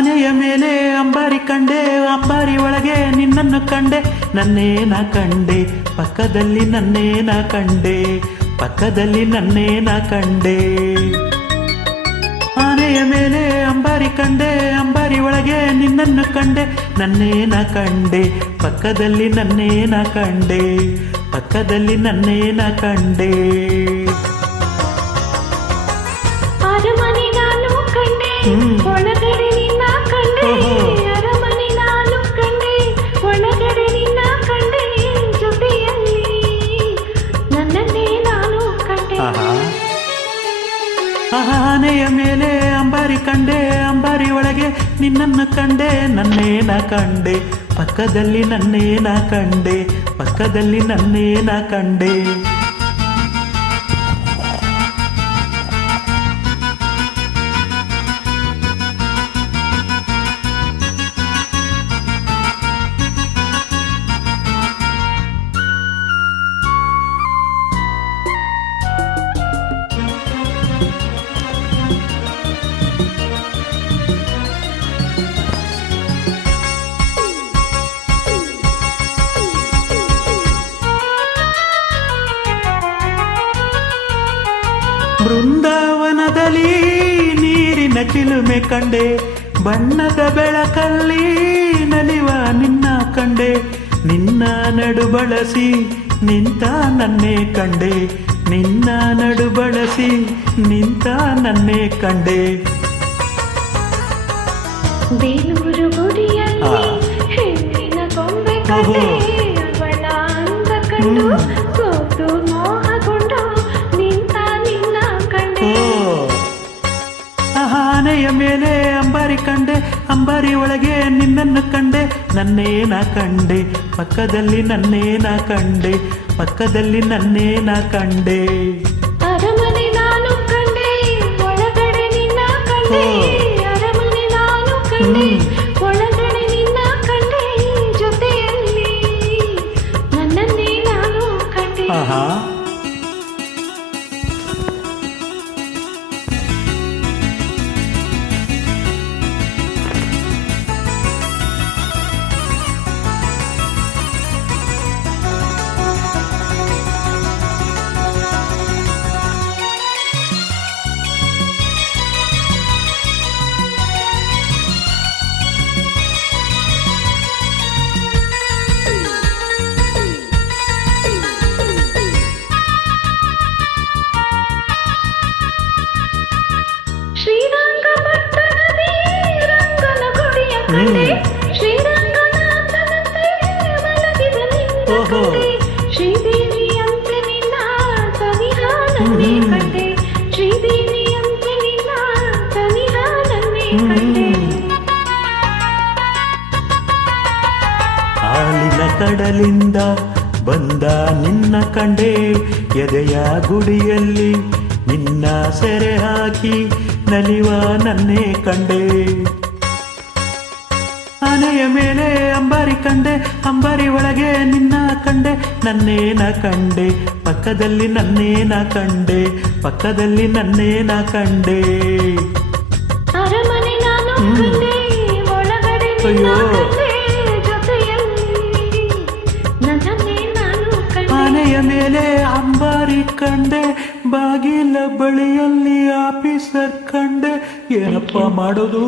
ಆನೆಯ ಮೇಲೆ ಅಂಬಾರಿ ಕಂಡೆ, ಅಂಬಾರಿ ಒಳಗೆ ನಿನ್ನನ್ನು ಕಂಡೆ, ನನ್ನೇನ ಕಂಡೆ ಪಕ್ಕದಲ್ಲಿ, ನನ್ನೇನ ಕಂಡೆ ಪಕ್ಕದಲ್ಲಿ, ನನ್ನೇನ ಕಂಡೆ. ಆನೆಯ ಮೇಲೆ ಅಂಬಾರಿ ಕಂಡೆ, ಅಂಬಾರಿ ಒಳಗೆ ನಿನ್ನನ್ನು ಕಂಡೆ, ನನ್ನೇನ ಕಂಡೆ ಪಕ್ಕದಲ್ಲಿ, ನನ್ನೇನ ಕಂಡೆ ಪಕ್ಕದಲ್ಲಿ, ನನ್ನೇನ ಕಂಡೆ. ಅರಮನೆ ನಾನು ಕಂಡೆ, ಒಳಗಡೆ ನಿನ್ನ ಕಂಡೆ, ಅರಮನೆ ನಾನು ಕಂಡೆ, ಒಳಗಡೆ ನಿನ್ನ ಕಂಡೆ, ಜೊತೆಯಲ್ಲಿ ನನ್ನನ್ನೇ ನಾನು ಕಂಡೆ. ಆನೆಯ ಮೇಲೆ ಅಂಬಾರಿ ಕಂಡೆ, ಅಂಬಾರಿ ಒಳಗೆ ನಿನ್ನನ್ನು ಕಂಡೆ, ನನ್ನೇನ ಕಂಡೆ ಪಕ್ಕದಲ್ಲಿ, ನನ್ನೇನ ಕಂಡೆ ಪಕ್ಕದಲ್ಲಿ, ನನ್ನೇನ ಕಂಡೆ. ಬೃಂದಾವನದಲ್ಲಿ ನೀರಿನ ಚಿಲುಮೆ ಕಂಡೆ, ಬಣ್ಣದ ಬೆಳಕಲ್ಲಿ ನಲಿವ ನಿನ್ನ ಕಂಡೆ, ನಿನ್ನ ನಡು ಬಳಸಿ ನಿಂತ ನನ್ನೇ ಕಂಡೆ, ನಿನ್ನ ನಡು ಬಳಸಿ ನಿಂತ ನನ್ನೇ ಕಂಡೆ. ಬೇಲೂರು ಗುಡಿಯಲ್ಲಿ ಹೆಣ್ಣಿನ ಗೊಂಬೆ ಕಂಡೆ, ಅವಳ ಅಂದ ಕಂಡು ಸೋತು ಮೋಹಗೊಂಡು ನಿಂತ ನಿನ್ನ ಕಂಡೆ. ಆನೆಯ ಮೇಲೆ ಅಂಬಾರಿ ಕಂಡೆ, ಅಂಬಾರಿ ಒಳಗೆ ನಿನ್ನನ್ನು ಕಂಡೆ, ನನ್ನೇನ ಕಂಡೆ ಪಕ್ಕದಲ್ಲಿ, ನನ್ನೇನ ಕಂಡೆ ಪಕ್ಕದಲ್ಲಿ, ನನ್ನೇನ ಕಂಡೆ. ಅರಮನೆ ನಾನು ಕಂಡೆ, ಒಳಗಡೆ ನಿನ್ನ ಕಂಡೆ, ಅರಮನೆ ನಾನು ಕಂಡೆ, ಒಳಗಡೆ ನಿನ್ನ ಕಂಡೆ, ಜೊತೆಯಲ್ಲಿ ನನ್ನನ್ನೇ ನಾನು ಕಂಡೆ. ಶ್ರೀರಂಗಪಟ್ಟಣದಿ ರಂಗನ ಗುಡಿಯ ಕಂಡೆ, ಶ್ರೀರಂಗನಾಥನಂತೆ ಮಲಗಿದ ನಿನ್ನ ಕಂಡೆ, ಶ್ರೀದೇವಿಯಂತೆ ನಿನ್ನ ಸನಿಹಾನನ್ನೇ ಕಂಡೆ, ಶ್ರೀದೇವಿಯಂತೆ ನಿನ್ನ ಸನಿಹಾನನ್ನೇ ಕಂಡೆ. ಹಾಲಿನ ಕಡಲಿಂದ ಬಂದ ನಿನ್ನ ಕಂಡೆ, ಎದೆಯ ಗುಡಿಯಲ್ಲಿ ನಿನ್ನ ಸೆರೆ ಹಾಕಿ ನಲಿವ ನನ್ನೇ ಕಂಡೆ. ಆನೆಯ ಮೇಲೆ ಅಂಬಾರಿ ಕಂಡೆ, ಅಂಬಾರಿ ಒಳಗೆ ನಿನ್ನ ಕಂಡೆ, ನನ್ನೇನ ಕಂಡೆ ಪಕ್ಕದಲ್ಲಿ, ನನ್ನೇನ ಕಂಡೆ ಪಕ್ಕದಲ್ಲಿ, ನನ್ನೇನ ಕಂಡೆ. ಅರಮನೆ ನಾನು ಕಂಡೆ, ಒಳಗಡೆ ನಿನ್ನ ಕಂಡೆ, ಜೊತೆಯಲ್ಲಿ ನನ್ನನ್ನೇ ನಾನು ಕಂಡೆ. ಆನೆಯ ಮೇಲೆ ಅಂಬಾರಿ ಕಂಡೆ, ಬಾಗಿಲ ಬಳಿಯಲ್ಲಿ ಆಫೀಸರ್ ಕಂಡೆ, ಏನಪ್ಪ ಮಾಡೋದು?